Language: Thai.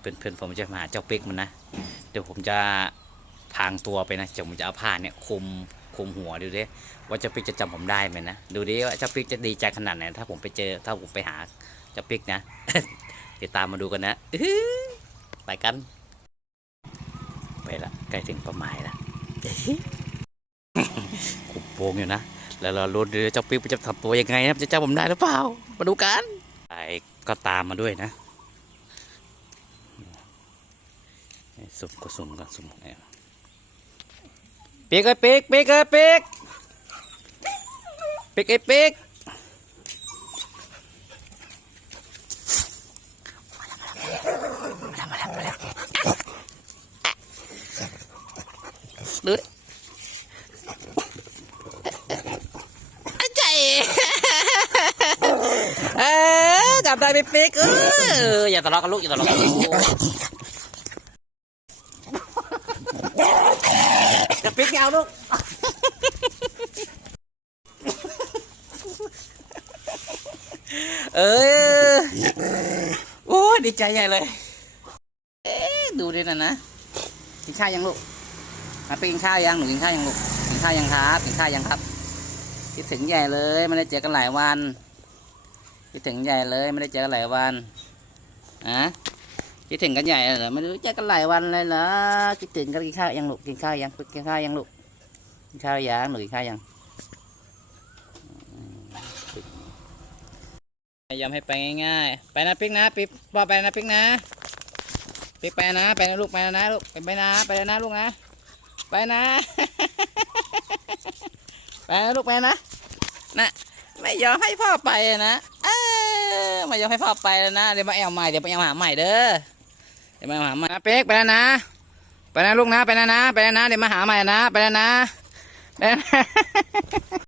เพื่อนเพื่อนผมจะมาหาเจ้าปิ๊กมันนะ เดี๋ยวผมจะพางตัวไปนะเดี๋ยวผมจะเอาผ้าเนี่ยคลุมคลุมหัวดูดิว่าเจ้าปิ๊กจะจำผมได้ไหมนะ ดูดิว่าเจ้าปิ๊กจะดีใจขนาดไหนถ้าผมไปเจอถ้าผมไปหาเจ้าปิ๊กนะเดี๋ยวตามมาดูกันนะไปกัน ไปละใกล้ถึงประมาณละขุบโปงอยู่นะ แล้วเราลุ้นดูเจ้าปิ๊กจะทำตัวยังไงนะจะจำผมได้หรือเปล่า มาดูกันไอ้ก็ตามมาด้วยนะ สุ่มก็สุ่มก็สุ่มเนี่ยปีกไอ้ปีกปีกไอ้ปีกปีกไอ้ปีกมาแล้วมาแล้วมาแล้วดูดิใจเออกลับได้ไปปีกเอออย่าทะเลาะกันลูกอย่าทะเลาะกัน กจะปิ๊กเอาลูกเออโอ้ยดีใจใหญ่เลยเอ๊ดูดินะนะกินข้าวยังลูกมาไปกินข้าวยังหนูกินข้าวยังลูกกินข้าวยังครับกินข้าวยังครับคิดถึงใหญ่เลยไม่ได้เจอกันหลายวันคิดถึงใหญ่เลยไม่ได้เจอกันหลายวันอะ คิดถึงกันใหญ่เหรอไม่รู้เจอกันหลายวันเลยเหรอคิดถึงกันกินข้าวยังลูกกินข้าวยังกินข้าวยังลูกกินข้าวยังหนูกินข้าวยังยายามให้ไปง่ายๆไปนะปิ๊กนะปิ๊กปอไปนะปิ๊กนะปิ๊กไปนะไปนะลูกไปนะลูกไปไปนะไปนะลูกนะ ไปนะไปนะลูกไปนะนะไม่ยอมให้พ่อไปนะเออไม่ยอมให้พ่อไปแล้วนะเดี๋ยวมาแอลใหม่เดี๋ยวมาแอลหาใหม่เด้อ ดี๋ยวมาหาใหม่นะเป๊กไปแล้วนะ ไปนะลูกนะ ไปแล้วนะ ไปแล้วนะ เดี๋ยวมาหาใหม่นะ ไปแล้วนะไปแล้วนะ